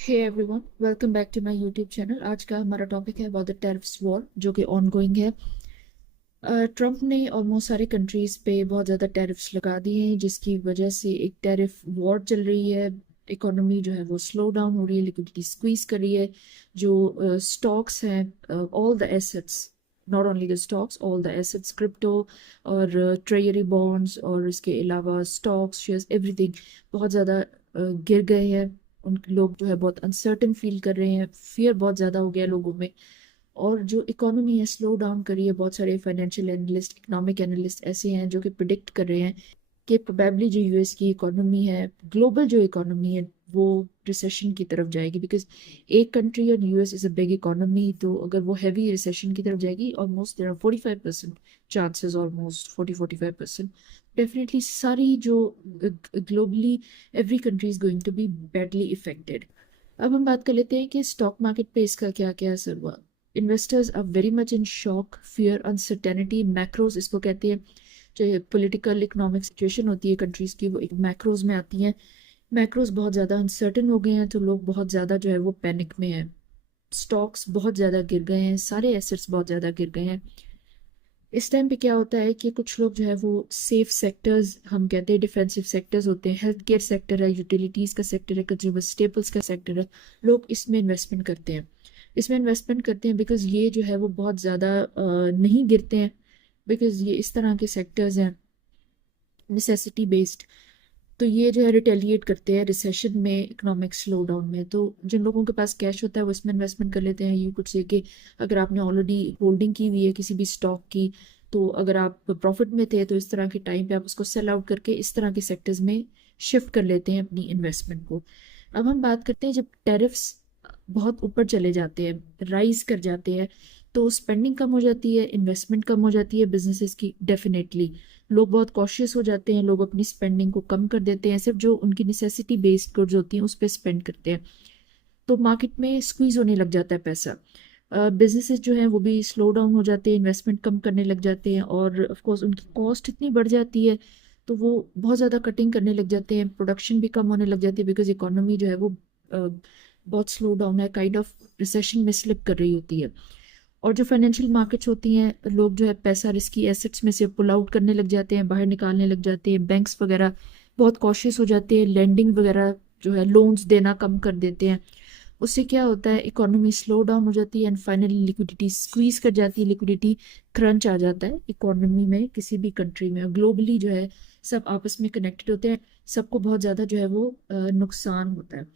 Hey everyone, welcome back to my YouTube channel. आज का हमारा टॉपिक है अबाउट द टैरिफ्स वॉर जो कि ऑनगोइंग है। ट्रम्प ने ऑलमोस्ट सारी कंट्रीज पे बहुत ज़्यादा टैरिफ्स लगा दिए हैं, जिसकी वजह से एक टैरिफ वॉर चल रही है। इकोनॉमी जो है वो स्लो डाउन हो रही है, लिक्विडिटी स्क्वीज कर रही है। जो स्टॉक्स हैं, all the assets, not only the stocks, all the assets, crypto और ट्रेजरी बॉन्ड्स और इसके अलावा स्टॉक्स, शेयर्स, एवरीथिंग बहुत ज़्यादा गिर गए हैं। उन लोग जो है बहुत अनसर्टेन फील कर रहे हैं, फियर बहुत ज़्यादा हो गया लोगों में। और जो इकोनॉमी है स्लो डाउन कर रही है। बहुत सारे फाइनेंशियल एनालिस्ट, इकोनॉमिक एनालिस्ट ऐसे हैं जो कि प्रिडिक्ट कर रहे हैं कि प्रोबेबली जो यूएस की इकोनॉमी है, ग्लोबल जो इकोनॉमी है, वो रिसेशन की तरफ जाएगी। बिकॉज एक कंट्री और US is a big economy, तो अगर वो हैवी रिसेशन की तरफ जाएगी, almost there are 45% chances, almost 40-45%। Definitely सारी जो globally every country is going to be badly affected. अब हम बात कर लेते हैं कि स्टॉक मार्केट पे इसका क्या क्या असर हुआ। Investors are very much in shock, fear, uncertainty, macros इसको कहते हैं। जो पॉलिटिकल इकोनॉमिक सिचुएशन होती है कंट्रीज की, वो एक मैक्रोज में आती हैं। मैक्रोज बहुत ज़्यादा अनसर्टन हो गए हैं, तो लोग बहुत ज़्यादा जो है वो पैनिक में हैं। स्टॉक्स बहुत ज़्यादा गिर गए हैं, सारे एसेट्स बहुत ज़्यादा गिर गए हैं। इस टाइम पे क्या होता है कि कुछ लोग जो है वो सेफ सेक्टर्स, हम कहते हैं डिफेंसिव सेक्टर्स होते हैं, हेल्थ केयर सेक्टर है, यूटिलिटीज़ का सेक्टर है, कंज्यूमर स्टेपल्स का सेक्टर है, लोग इसमें इन्वेस्टमेंट करते हैं। इसमें इन्वेस्टमेंट करते हैं बिकॉज ये जो है वो बहुत ज़्यादा नहीं गिरते हैं। बिकॉज ये इस तरह के सेक्टर्स हैं नेसेसिटी बेस्ड। तो ये जो है रिटेलिएट करते हैं रिसेशन में, इकोनॉमिक स्लो डाउन में। तो जिन लोगों के पास कैश होता है वो इसमें इन्वेस्टमेंट कर लेते हैं। यू कुड से कि अगर आपने ऑलरेडी होल्डिंग की हुई है किसी भी स्टॉक की, तो अगर आप प्रॉफिट में थे तो इस तरह के टाइम पे आप उसको सेल आउट करके इस तरह के सेक्टर्स में शिफ्ट कर लेते हैं अपनी इन्वेस्टमेंट को। अब हम बात करते हैं, जब टैरिफ्स बहुत ऊपर चले जाते हैं, राइज कर जाते हैं, तो स्पेंडिंग कम हो जाती है, इन्वेस्टमेंट कम हो जाती है बिजनेसेस की। डेफिनेटली लोग बहुत कॉशियस हो जाते हैं, लोग अपनी स्पेंडिंग को कम कर देते हैं, सिर्फ जो उनकी नेसेसिटी बेस्ड गुड्स होती हैं उस पर स्पेंड करते हैं। तो मार्केट में स्क्वीज होने लग जाता है पैसा। बिजनेसेस जो हैं वो भी स्लो डाउन हो जाते हैं, इन्वेस्टमेंट कम करने लग जाते हैं, और ऑफ कोर्स उनकी कॉस्ट इतनी बढ़ जाती है तो वो बहुत ज़्यादा कटिंग करने लग जाते हैं, प्रोडक्शन भी कम होने लग जाती है। बिकॉज इकोनॉमी जो है वो बहुत स्लो डाउन है, काइंड ऑफ रिसेशन में स्लिप कर रही होती है। और जो फाइनेंशियल मार्केट्स होती हैं, लोग जो है पैसा रिस्की एसेट्स में से पुल आउट करने लग जाते हैं, बाहर निकालने लग जाते हैं। बैंक्स वगैरह बहुत कॉशियस हो जाते हैं, लेंडिंग वगैरह जो है लोन्स देना कम कर देते हैं। उससे क्या होता है, इकोनॉमी स्लो डाउन हो जाती है एंड फाइनली लिक्विडिटी स्क्वीज कर जाती है, लिक्विडिटी क्रंच आ जाता है इकोनॉमी में, किसी भी कंट्री में। ग्लोबली जो है सब आपस में कनेक्टेड होते हैं, सबको बहुत ज़्यादा जो है वो नुकसान होता है।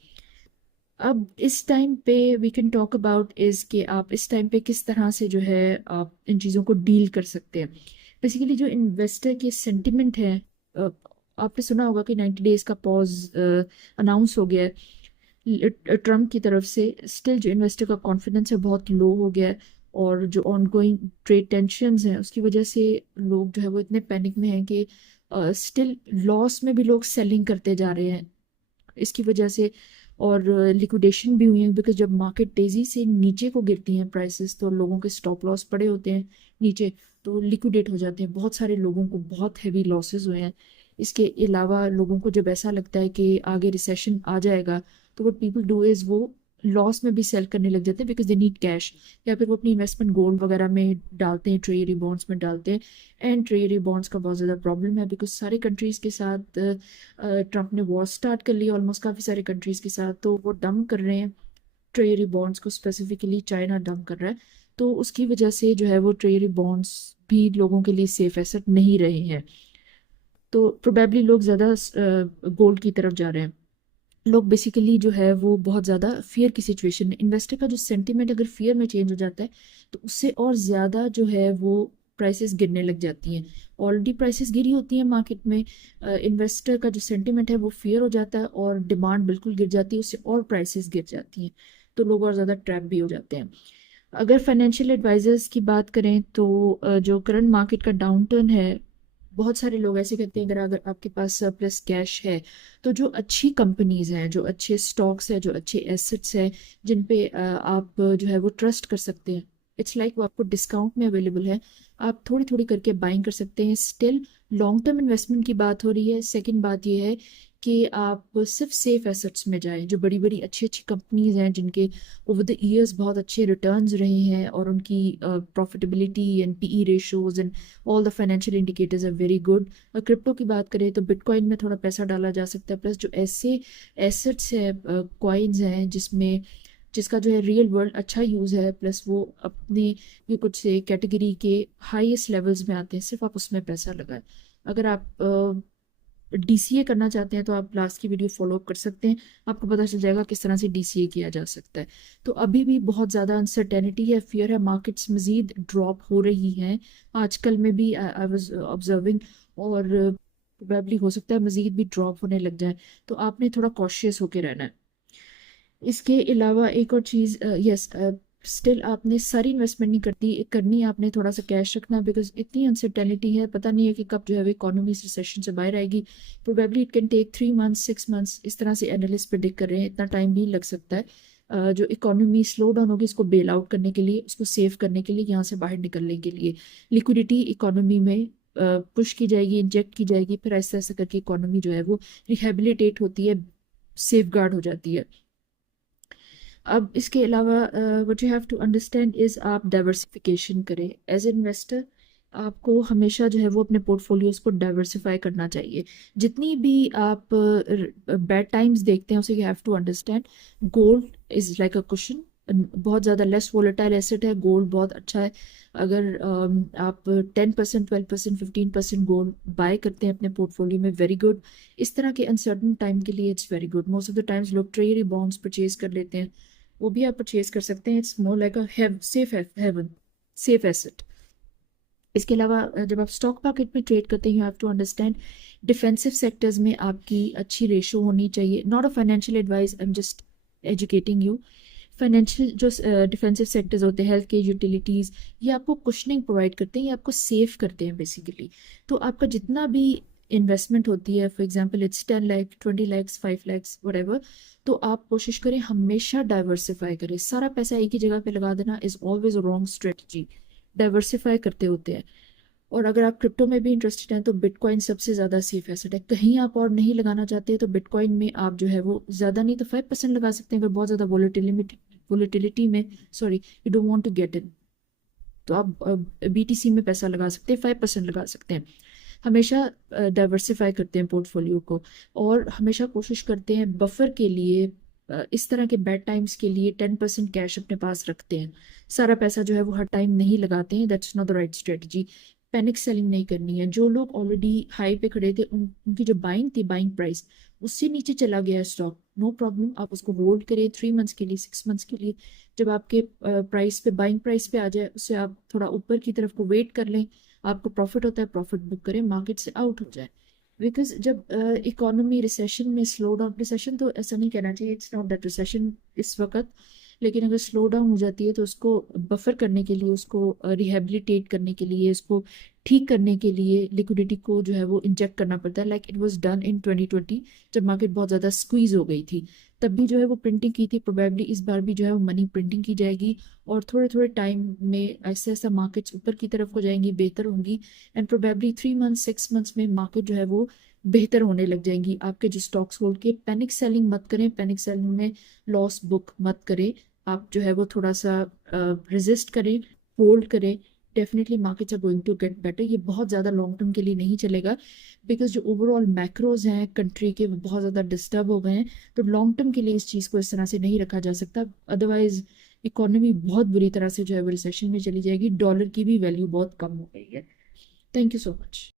अब इस टाइम पे we can talk about is कि आप इस टाइम पे किस तरह से जो है आप इन चीज़ों को डील कर सकते हैं। बेसिकली जो इन्वेस्टर की सेंटिमेंट है, अ, आपने सुना होगा कि 90 डेज का पॉज अनाउंस हो गया है ट्रम्प की तरफ से। स्टिल जो इन्वेस्टर का कॉन्फिडेंस है बहुत लो हो गया है, और जो ऑनगोइंग ट्रेड टेंशंस हैं उसकी वजह से लोग जो है वो इतने पैनिक में हैं कि स्टिल लॉस में भी लोग सेलिंग करते जा रहे हैं इसकी वजह से। और लिक्विडेशन भी हुई है, बिकॉज जब मार्केट तेजी से नीचे को गिरती हैं प्राइसेस, तो लोगों के स्टॉप लॉस पड़े होते हैं नीचे, तो लिक्विडेट हो जाते हैं। बहुत सारे लोगों को बहुत हैवी लॉसेस हुए हैं। इसके अलावा लोगों को जब ऐसा लगता है कि आगे रिसेशन आ जाएगा, तो व्हाट पीपल डू इज वो लॉस में भी सेल करने लग जाते हैं, बिकॉज दे नीड कैश। या फिर वो अपनी इन्वेस्टमेंट गोल्ड वगैरह में डालते हैं, ट्रेजरी बॉन्ड्स में डालते हैं। एंड ट्रेजरी बॉन्ड्स का बहुत ज़्यादा प्रॉब्लम है, बिकॉज सारी कंट्रीज़ के साथ ट्रम्प ने वॉर स्टार्ट कर ली ऑलमोस्ट काफ़ी सारे कंट्रीज़ के साथ, तो वो डंप कर रहे हैं ट्रेजरी बॉन्ड्स को। स्पेसिफिकली चाइना डंप कर रहा है, तो उसकी वजह से जो है वो ट्रेजरी बॉन्ड्स भी लोगों के लिए सेफ एसेट नहीं रहे हैं। तो प्रोबेबली लोग ज़्यादा गोल्ड की तरफ जा रहे हैं। लोग बेसिकली जो है वो बहुत ज़्यादा फियर की सिचुएशन में, इन्वेस्टर का जो सेंटीमेंट अगर फियर में चेंज हो जाता है, तो उससे और ज़्यादा जो है वो प्राइसेस गिरने लग जाती हैं। ऑलरेडी प्राइसेस गिरी होती हैं मार्केट में, इन्वेस्टर का जो सेंटीमेंट है वो फियर हो जाता है और डिमांड बिल्कुल गिर जाती है, उससे और प्राइसेस गिर जाती हैं, तो लोग और ज़्यादा ट्रैप भी हो जाते हैं। अगर फाइनेंशियल एडवाइजर्स की बात करें तो जो करंट मार्केट का डाउनटर्न है, बहुत सारे लोग ऐसे कहते हैं, अगर अगर आपके पास सरप्लस कैश है, तो जो अच्छी कंपनीज हैं, जो अच्छे स्टॉक्स हैं, जो अच्छे एसेट्स हैं, जिन पे आप जो है वो ट्रस्ट कर सकते हैं, इट्स लाइक वो आपको डिस्काउंट में अवेलेबल है, आप थोड़ी थोड़ी करके बाइंग कर सकते हैं। स्टिल लॉन्ग टर्म इन्वेस्टमेंट की बात हो रही है। सेकंड बात ये है कि आप सिर्फ सेफ एसेट्स में जाएं, जो बड़ी बड़ी अच्छी अच्छी कंपनीज हैं जिनके ओवर द ईयर्स बहुत अच्छे रिटर्न्स रहे हैं और उनकी profitability and PE ratios and all the financial indicators are very good. और क्रिप्टो की बात करें तो बिटकॉइन में थोड़ा पैसा डाला जा सकता है, प्लस जो ऐसे एसेट्स है, कॉइन्स हैं जिसका जो है रियल वर्ल्ड अच्छा यूज़ है, प्लस वो अपने ये कुछ से कैटेगरी के हाईएस्ट लेवल्स में आते हैं, सिर्फ आप उसमें पैसा लगाएं। अगर आप डीसीए करना चाहते हैं तो आप लास्ट की वीडियो फॉलो अप कर सकते हैं, आपको पता चल जाएगा किस तरह से डीसीए किया जा सकता है। तो अभी भी बहुत ज़्यादा अनसर्टेनिटी है, फियर है, मार्केट्स मज़ीद ड्रॉप हो रही हैं आजकल में भी, आई वाज ऑब्जर्विंग, और प्रोबेबली हो सकता है मज़ीद भी ड्रॉप होने लग जाए, तो आपने थोड़ा कॉशियस होकर रहना है। इसके अलावा एक और चीज़, यस, स्टिल आपने सारी इन्वेस्टमेंट नहीं करनी, आपने थोड़ा सा कैश रखना, बिकॉज इतनी अनसर्टेनिटी है, पता नहीं है कि कब जो है वो इकोनॉमी इस रिसेशन से बाहर आएगी। Probably it can take 3 months 6 months, इस तरह से एनालिस्ट प्रिडिक्ट कर रहे हैं, इतना टाइम भी लग सकता है। जो इकोनॉमी स्लो डाउन होगी इसको बेल आउट करने के लिए, उसको सेव करने के लिए, यहाँ से बाहर निकलने के लिए लिक्विडिटी इकोनॉमी में पुश की जाएगी, इंजेक्ट की जाएगी, फिर ऐसा ऐसा करके इकोनॉमी जो है वो रिहेबिलिटेट होती है, सेफ गार्ड हो जाती है। अब इसके अलावा what you have to understand is आप डाइवर्सिफिकेशन करें एज इन्वेस्टर। आपको हमेशा जो है वो अपने पोर्टफोलियोज को डाइवर्सिफाई करना चाहिए। जितनी भी आप बैड टाइम्स देखते हैं उसे you have to understand gold is like a cushion, बहुत ज़्यादा लेस वोलेटाइल एसेट है गोल्ड, बहुत अच्छा है। अगर आप 10% 12% 15% गोल्ड बाय करते हैं अपने पोर्टफोलियो में, वेरी गुड। इस तरह के अनसर्टन टाइम के लिए it's very good. Most of the times लोग ट्रेजरी बॉन्ड्स परचेज कर लेते हैं, वो भी आप परचेज कर सकते हैं, it's more like a safe haven, safe asset. इसके अलावा जब आप स्टॉक मार्केट में ट्रेड करते हैं you have to understand defensive sectors में आपकी अच्छी रेशो होनी चाहिए। Not a financial advice, I am just educating you. Financial जो डिफेंसिव सेक्टर्स होते हैं, हेल्थ केयर, यूटिलिटीज़, ये आपको कुशनिंग प्रोवाइड करते हैं, ये आपको सेव करते हैं बेसिकली। तो आपका जितना भी इन्वेस्टमेंट होती है, for example it's 10 lakh 20 lakh 5 lakh whatever, तो आप कोशिश करें हमेशा डाइवर्सिफाई करें। सारा पैसा एक ही जगह पे लगा देना is always wrong strategy, diversify करते होते हैं। और अगर आप क्रिप्टो में भी इंटरेस्टेड हैं तो बिटकॉइन सबसे ज़्यादा सेफ एसेट है। कहीं आप और नहीं लगाना चाहते तो बिटकॉइन में आप जो है वो ज़्यादा नहीं तो 5% लगा सकते हैं। अगर बहुत ज़्यादा वोलेटिलिटी में, sorry, you don't want to get in, तो आप बीटीसी में पैसा लगा सकते हैं, 5% लगा सकते हैं। हमेशा डाइवर्सिफाई करते हैं पोर्टफोलियो को, और हमेशा कोशिश करते हैं बफर के लिए, इस तरह के बैड टाइम्स के लिए 10% कैश अपने पास रखते हैं। सारा पैसा जो है वो हर टाइम नहीं लगाते हैं, that's not the right strategy. Panic selling नहीं करनी है। जो लोग ऑलरेडी हाई पे खड़े थे उनकी जो बाइंग थी, बाइंग प्राइस उससे नीचे चला गया है स्टॉक, नो प्रॉब्लम, आप उसको होल्ड करें 3 मंथ्स के लिए, 6 मंथ्स के लिए। जब आपके प्राइस पे, बाइंग प्राइस पे आ जाए, उससे आप थोड़ा ऊपर की तरफ को वेट कर लें, आपको प्रॉफिट होता है प्रॉफिट बुक करें, मार्केट से आउट हो जाए। बिकॉज जब इकोनॉमी रिसेशन में स्लो डाउन, रिसेशन तो ऐसा नहीं कहना चाहिए, इट्स नॉट दैट रिसेशन इस वक्त, लेकिन अगर स्लो डाउन हो जाती है तो उसको बफर करने के लिए, उसको रिहेबिलिटेट करने के लिए, उसको ठीक करने के लिए लिक्विडिटी को जो है वो इंजेक्ट करना पड़ता है, like it was done in 2020 जब मार्केट बहुत ज़्यादा स्क्वीज हो गई थी। तब भी जो है वो प्रिंटिंग की थी, प्रोबेबली इस बार भी जो है वो मनी प्रिंटिंग की जाएगी, और थोड़े थोड़े टाइम में ऐसा ऐसा मार्केट्स ऊपर की तरफ को जाएंगी, बेहतर होंगी, एंड प्रोबेबली 3 मंथ्स 6 मंथ्स में मार्केट जो है वो बेहतर होने लग जाएंगी। आपके जो स्टॉक्स होल्ड के, पैनिक सेलिंग मत करें, पैनिक सेलिंग में लॉस बुक मत करें, आप जो है वो थोड़ा सा रेजिस्ट करें, होल्ड करें। Definitely markets are going to get better. ये बहुत ज़्यादा लॉन्ग टर्म के लिए नहीं चलेगा, बिकॉज जो ओवरऑल मैक्रोज हैं कंट्री के वो बहुत ज़्यादा डिस्टर्ब हो गए हैं। तो लॉन्ग टर्म के लिए इस चीज़ को इस तरह से नहीं रखा जा सकता, अदरवाइज इकोनॉमी बहुत बुरी तरह से जो है वो रिसेशन में चली जाएगी, डॉलर की भी वैल्यू बहुत कम हो गई है। Thank you so much.